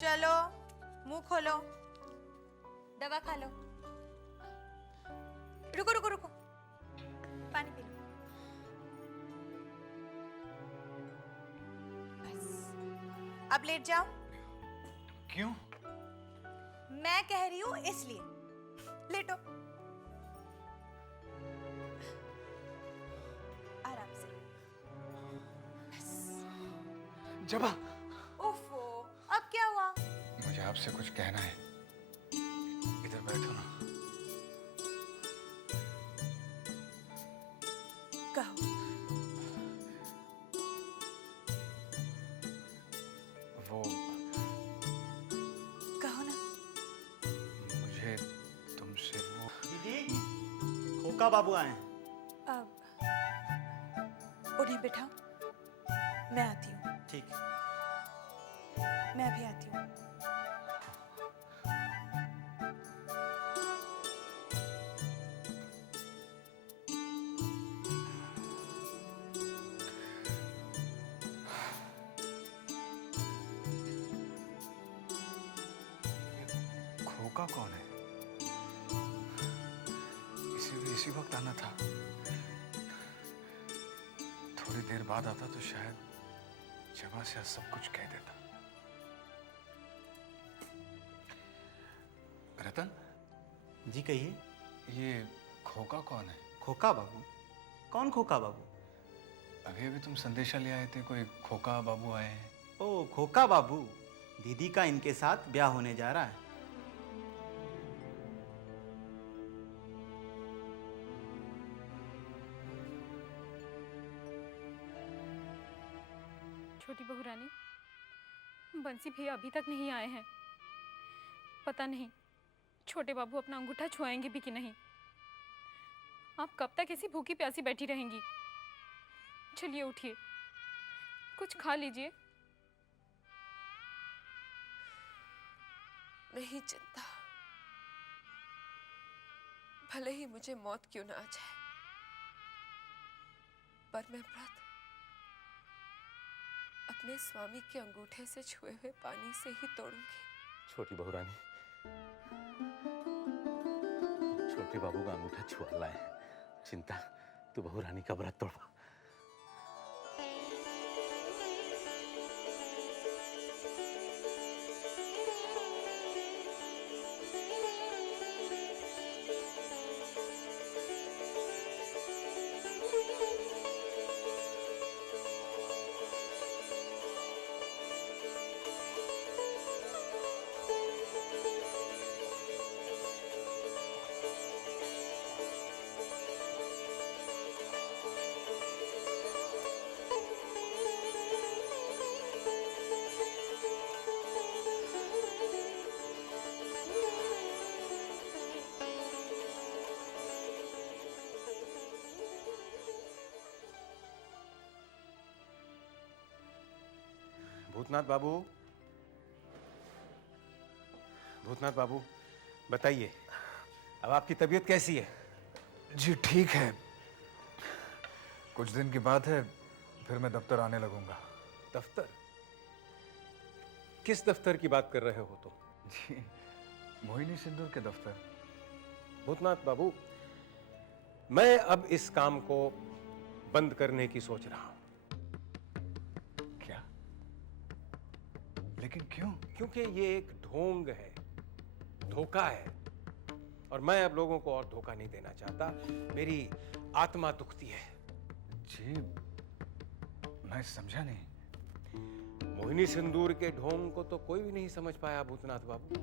चलो मुंह खोलो, दवा खा लो। रुको रुको रुको, पानी पी लो। बस अब लेट जाओ। क्यों? मैं कह रही हूं इसलिए। लेटो आराम से। बस। जबा, ओफो, अब क्या हुआ? मुझे आपसे कुछ कहना है। इधर बैठो ना। कहो। वो कहो ना। मुझे तुमसे वो दीदी, खोका बाबू आए हैं। अब उन्हें बिठाओ, मैं आती हूँ। ठीक। मैं भी आती हूँ। खोका कौन है? इसे भी इसी वक्त आना था। थोड़ी देर बाद आता तो शायद जबा से सब कुछ कह देता। रतन, जी कहिए। ये खोका कौन है? खोका बाबू? कौन खोका बाबू? अभी अभी तुम संदेशा ले आए थे, कोई खोका बाबू आए हैं। ओ खोका बाबू, दीदी का इनके साथ ब्याह होने जा रहा है। छोटी बहू रानी, बंसी भैया अभी तक नहीं आए हैं। पता नहीं छोटे बाबू अपना अंगूठा छुआएंगे भी कि नहीं। आप कब तक ऐसी भूखी प्यासी बैठी रहेंगी? चलिए उठिए, कुछ खा लीजिए। नहीं चिंता, भले ही मुझे मौत क्यों ना आ जाए, पर मैं व्रत अपने स्वामी के अंगूठे से छुए हुए पानी से ही तोड़ूंगी। छोटी बहू रानी, छोटे बाबू का अंगूठा छुआ लाए हैं। चिंता, तू बहू रानी का व्रत तोड़वा। भूतनाथ बाबू, भूतनाथ बाबू, बताइए, अब आपकी तबीयत कैसी है? जी ठीक है, कुछ दिन की बात है, फिर मैं दफ्तर आने लगूंगा। दफ्तर? किस दफ्तर की बात कर रहे हो तुम? जी, मोहिनी सिंदूर के दफ्तर। भूतनाथ बाबू, मैं अब इस काम को बंद करने की सोच रहा हूं। क्या? लेकिन क्यों? क्योंकि ये एक ढोंग है, धोखा है, और मैं अब लोगों को और धोखा नहीं देना चाहता। मेरी आत्मा दुखती है। जी, मैं समझा नहीं। मोहिनी सिंदूर के ढोंग को तो कोई भी नहीं समझ पाया भूतनाथ बाबू।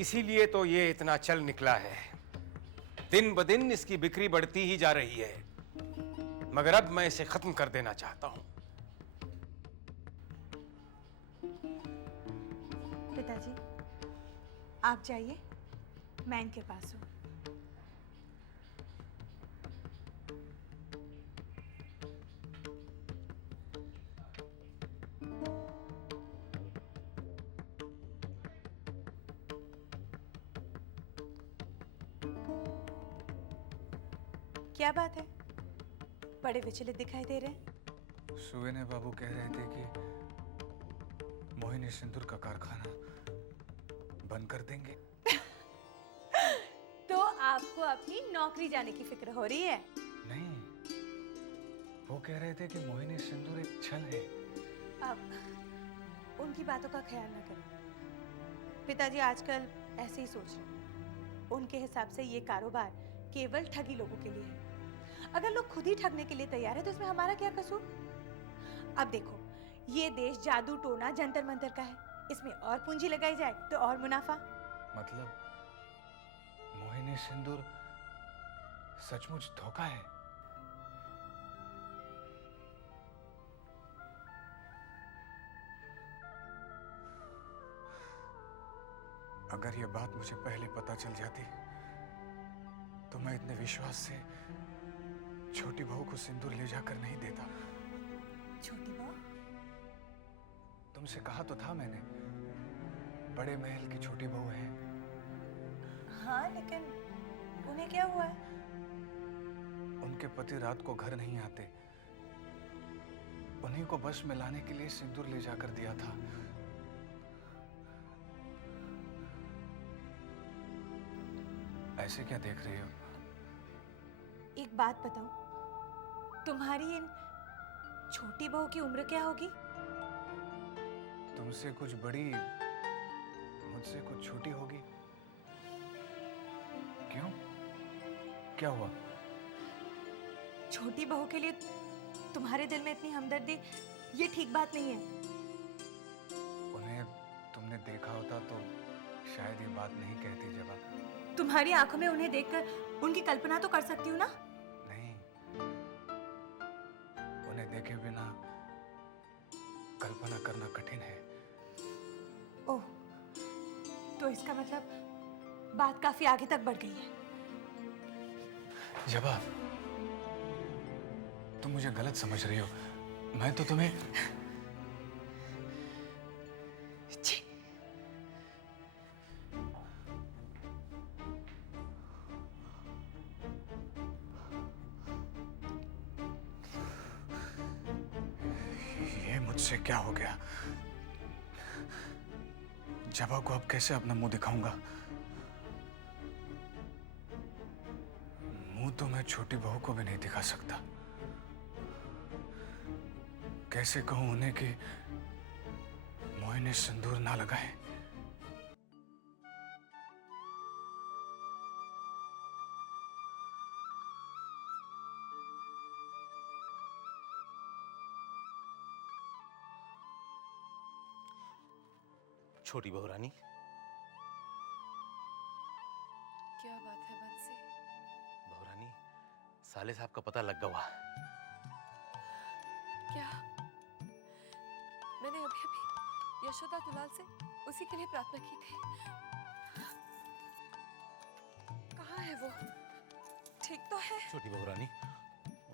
इसीलिए तो ये इतना चल निकला है। दिन ब दिन इसकी बिक्री बढ़ती ही जा रही है, मगर अब मैं इसे खत्म कर देना चाहता हूं। पिताजी, आप जाइए, मैं इनके पास हूँ। क्या बात है, बड़े विचलित दिखाई दे रहे हैं? सुवेने बाबू कह रहे थे कि मोहिनी सिंदूर का कारखाना बंद कर देंगे। तो आपको अपनी नौकरी जाने की फिक्र हो रही है? नहीं, वो कह रहे थे कि मोहिनी सिंदूर एक छल है। अब उनकी बातों का ख्याल ना करें। पिताजी आजकल ऐसे ही सोच रहे हैं। उनके हिसाब से ये कारोबार केवल ठगी लोगों के लिए है। अगर लोग खुद ही ठगने के लिए तैयार है तो इसमें हमारा क्या कसूर? अब देखो, ये देश जादू टोना जंतर मंतर का है। इसमें और पूंजी लगाई जाए तो और मुनाफा। मतलब मोहिनी सिंदूर सचमुच धोखा है? अगर ये बात मुझे पहले पता चल जाती तो मैं इतने विश्वास से छोटी बहू को सिंदूर ले जाकर नहीं देता। छोटी बहू? तुमसे कहा तो था मैंने, बड़े महल की छोटी बहू है। हाँ, लेकिन उन्हें क्या हुआ है? उनके पति रात को घर नहीं आते। उन्हीं को बस में लाने के लिए सिंदूर ले जाकर दिया था। ऐसे क्या देख रही हो? एक बात बताओ, तुम्हारी इन छोटी बहू की उम्र क्या होगी? तुमसे कुछ बड़ी, मुझसे कुछ छोटी होगी। क्यों? क्या हुआ? छोटी बहू के लिए तुम्हारे दिल में इतनी हमदर्दी, ये ठीक बात नहीं है। उन्हें तुमने देखा होता तो शायद ये बात नहीं कहती। जवाब तुम्हारी आंखों में उन्हें देखकर उनकी कल्पना तो कर सकती हूँ ना? नहीं, उन्हें देखे बिना कल्पना करना कठिन है। ओह, तो इसका मतलब बात काफी आगे तक बढ़ गई है। जवाब, तुम मुझे गलत समझ रही हो। मैं तो तुम्हें छी, ये मुझसे क्या हो गया? जबा को अब कैसे अपना मुंह दिखाऊंगा? मुंह तो मैं छोटी बहू को भी नहीं दिखा सकता। कैसे कहूं उन्हें कि मोहिनी सिंदूर ना लगाए? छोटी बहू रानी, क्या बात है बंसी? बहू रानी, साले साहब का पता लग गया। क्या? मैंने अभी अभी यशोदा दुलाल से उसी के लिए प्रार्थना की थी। कहाँ है वो? ठीक तो है? छोटी बहू रानी,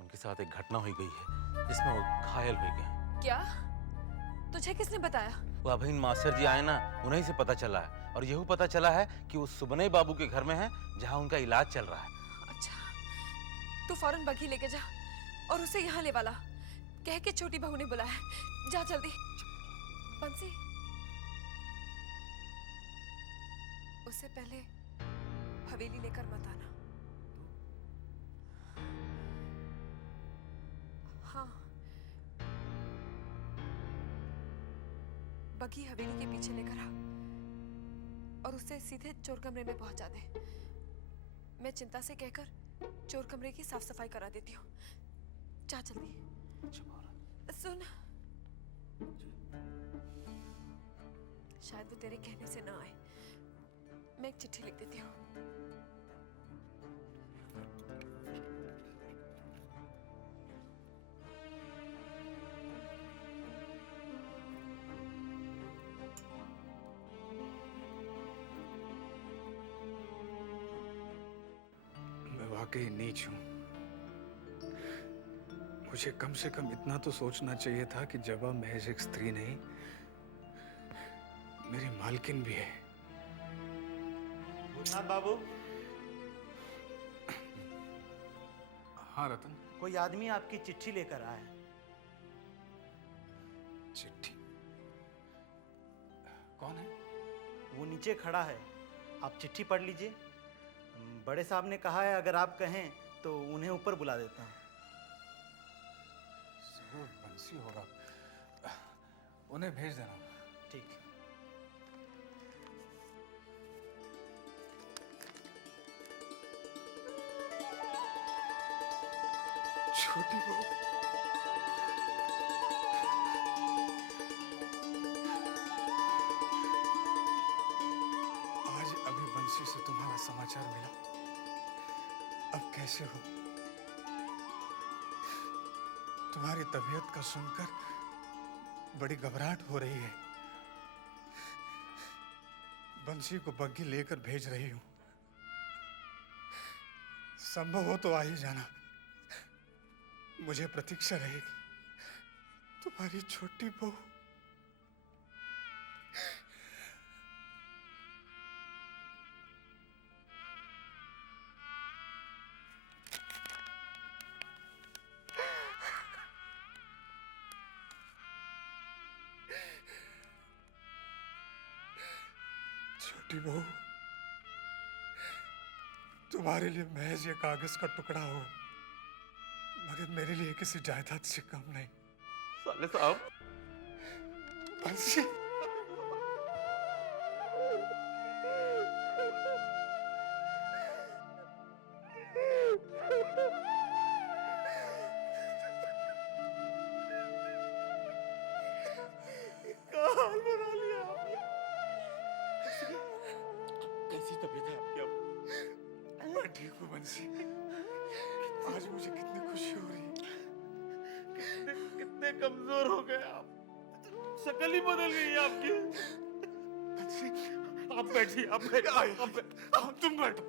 उनके साथ एक घटना हुई गई है जिसमें वो घायल हो गए। क्या? तुझे किसने बताया? वो अभिन मास्टर जी आए ना, उन्हीं से पता चला है। और यही पता चला है कि वो सुबनई बाबू के घर में है, जहां उनका इलाज चल रहा है। अच्छा, तू फौरन बग्घी लेके जा और उसे यहाँ ले वाला। कह के छोटी बहू ने बुलाया है। जा जल्दी। बंसी, उससे पहले हवेली लेकर मत आना। हाँ, बग्घी हवेली के पीछे लेकर आ और उसे सीधे चोर कमरे में पहुंचा दे। मैं चिंता से कहकर चोर कमरे की साफ सफाई करा देती हूँ। जा जल्दी। सुन, शायद वो तेरे कहने से ना आए। मैं एक चिट्ठी लिख देती हूँ। मैं वाकई नीच हूं। मुझे कम से कम इतना तो सोचना चाहिए था कि जबा महज एक स्त्री नहीं, मेरी मालकिन भी है। भूतनाथ बाबू, हाँ रतन। कोई आदमी आपकी चिट्ठी लेकर आया है। चिट्ठी। कौन है? वो नीचे खड़ा है, आप चिट्ठी पढ़ लीजिए। बड़े साहब ने कहा है अगर आप कहें तो उन्हें ऊपर बुला देता हूँ। जरूर बंसी होगा, उन्हें भेज देना। ठीक। छोटी बहू, आज अभी बंसी से तुम्हारा समाचार मिला। अब कैसे हो? तुम्हारी तबीयत का सुनकर बड़ी घबराहट हो रही है। बंसी को बग्घी लेकर भेज रही हूं। संभव हो तो आ ही जाना। मुझे प्रतीक्षा रहेगी तुम्हारी छोटी बहू। छोटी बहू, तुम्हारे लिए महज ये कागज का टुकड़ा हो, मगर मेरे लिए किसी जायदाद से कम नहीं। साले साहब, बंसी, कैसी तबीयत है आपकी अब? मैं ठीक हूँ बंसी। आज मुझे कितनी खुशी हो रही है। कितने कमजोर हो गए आप, शक्ल ही बदल गई है आपकी। बंसी, आप बैठिए, आप बैठिए, आप तुम बैठो।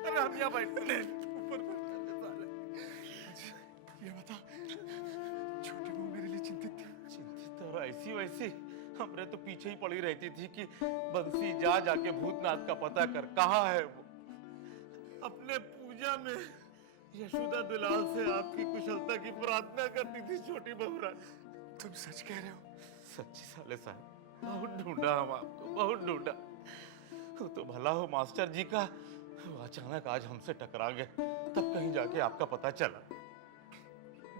अरे हम यहाँ बैठते नहीं, ऊपर बंसी, ये बता, छोटी बहू मेरे लिए चिंतित थी। चिंतित और ऐसी वैसी हमरे तो पीछे ही पड़ी रहती थी कि बंसी जा जाके भूतनाथ का पता कर, कहाँ है वो। अपने पूजा में यशोदा दुलाल से आपकी कुशलता की प्रार्थना करती थी छोटी बहुरानी। तुम सच कह रहे हो? सच्ची साले साहब, बहुत ढूंढा हम आपको, बहुत ढूंढा। वो तो भला हो मास्टर जी का, वो अचानक आज हमसे टकरा गए, तब कहीं जाके आपका पता चला।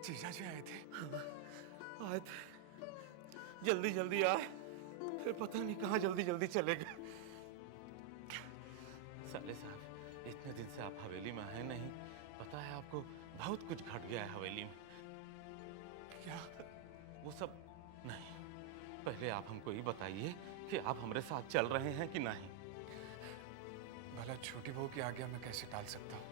जीजा जी आए थे? आए थे, जल्दी जल्दी आए, फिर पता नहीं कहाँ जल्दी जल्दी चले गए। साले साहब, इतने दिन से आप हवेली में आए नहीं, पता है आपको बहुत कुछ घट गया है हवेली में। क्या? वो सब नहीं, पहले आप हमको ये बताइए कि आप हमारे साथ चल रहे हैं कि नहीं। भला छोटी बहू की आज्ञा मैं कैसे टाल सकता हूँ?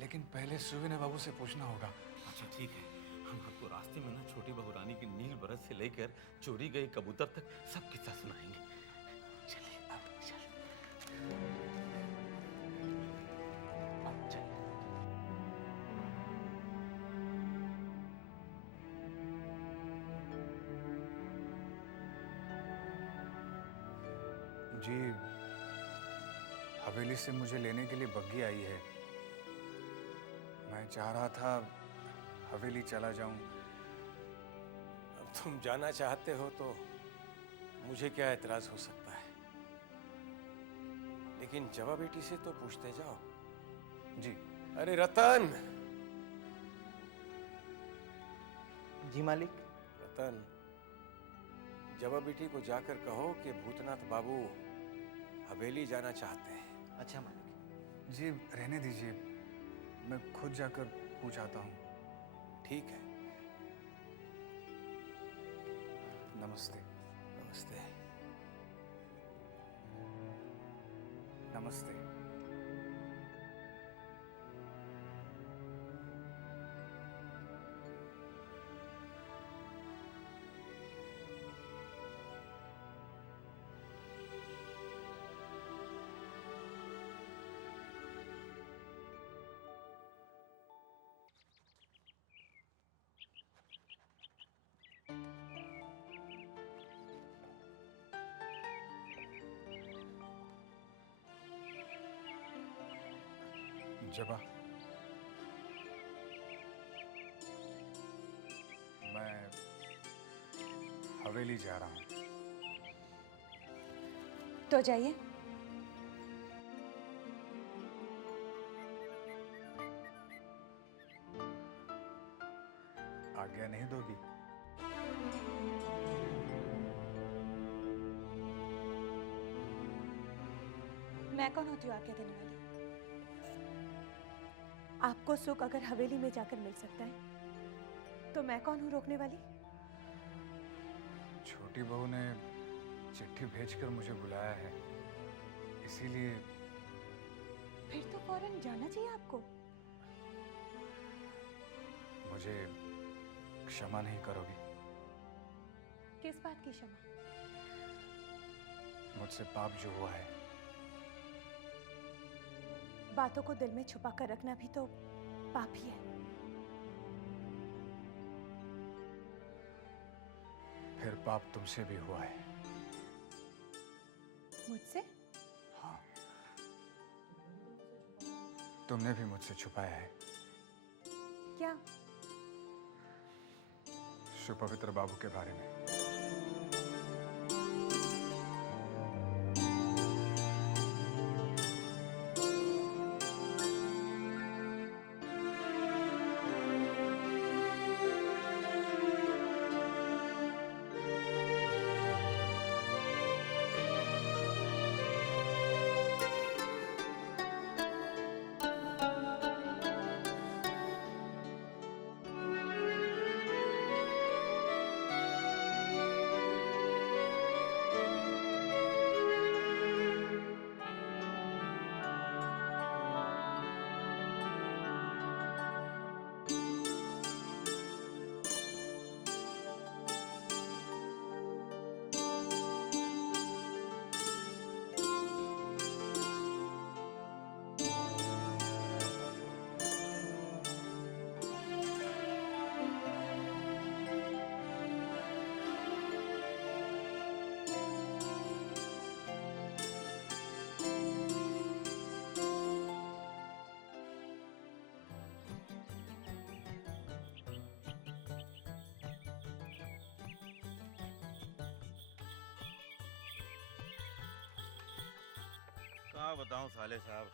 लेकिन पहले सुविनय बाबू से पूछना होगा। अच्छा ठीक है, हम आपको रास्ते में ना छोटी बहुरानी की नील बरस से लेकर चोरी गए कबूतर तक सब किस्सा सुनाएंगे। चलिए अब चलिए, अब चलिए। जी, हवेली से मुझे लेने के लिए बग्घी आई है। मैं चाह रहा था हवेली चला जाऊं। अब तुम जाना चाहते हो तो मुझे क्या एतराज हो सकता है, लेकिन जवा बेटी से तो पूछते जाओ। जी। अरे रतन, जी मालिक। रतन, जवा बेटी को जाकर कहो कि भूतनाथ बाबू हवेली जाना चाहते हैं। अच्छा मालिक। जी रहने दीजिए, मैं खुद जाकर पूछ आता हूँ। ठीक है। नमस्ते। नमस्ते। नमस्ते। जबा, मैं हवेली जा रहा हूँ। तो जाइए। आज्ञा नहीं दोगी? मैं कौन होती हूँ आज्ञा देने वाली? आपको सुख अगर हवेली में जाकर मिल सकता है तो मैं कौन हूँ रोकने वाली? छोटी बहू ने चिट्ठी भेजकर मुझे बुलाया है, इसीलिए। फिर तो फौरन जाना चाहिए आपको। मुझे क्षमा नहीं करोगी? किस बात की क्षमा? मुझसे पाप जो हुआ है। बातों को दिल में छुपा कर रखना भी तो पाप ही है। फिर पाप तुमसे भी हुआ है। मुझसे? हाँ, तुमने भी मुझसे छुपाया है। क्या? सुपवित्र बाबू के बारे में। कहाँ बताऊं साले साहब,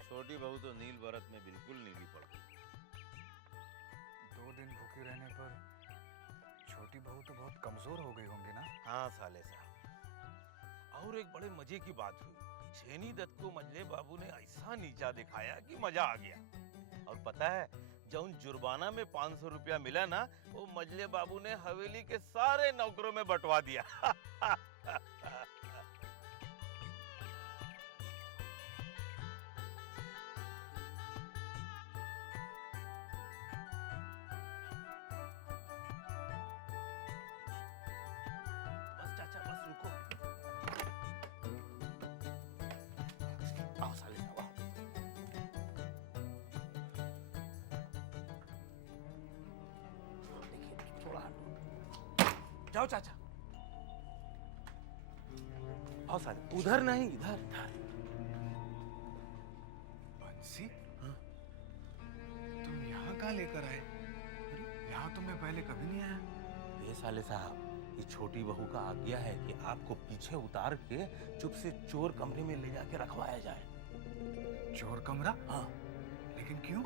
छोटी बहू तो नील बरत में बिल्कुल नीली पड़ गई। 2 दिन भूखे रहने पर छोटी बहू तो बहुत कमजोर हो गई होंगी ना? हाँ साले साहब, और एक बड़े मजे की बात हुई। छेनी दत्त को मजले बाबू ने ऐसा नीचा दिखाया कि मजा आ गया। और पता है, जौन जुर्माना में 500 रुपया मिला ना, वो मजले बाबू ने हवेली के सारे नौकरों में बंटवा दिया। बस चाचा, बस रुको। आओ साले साहब, आओ। देखिए थोड़ा जाओ चाचा। आओ साले, उधर नहीं, इधर इधर। बंसी? हाँ? तुम यहाँ कहाँ लेकर आए? यहाँ तो मैं पहले कभी नहीं आया। ये साले साहब, ये छोटी बहू का आज्ञा है कि आपको पीछे उतार के चुप से चोर कमरे में ले जाके रखवाया जाए। चोर कमरा? हाँ। लेकिन क्यों?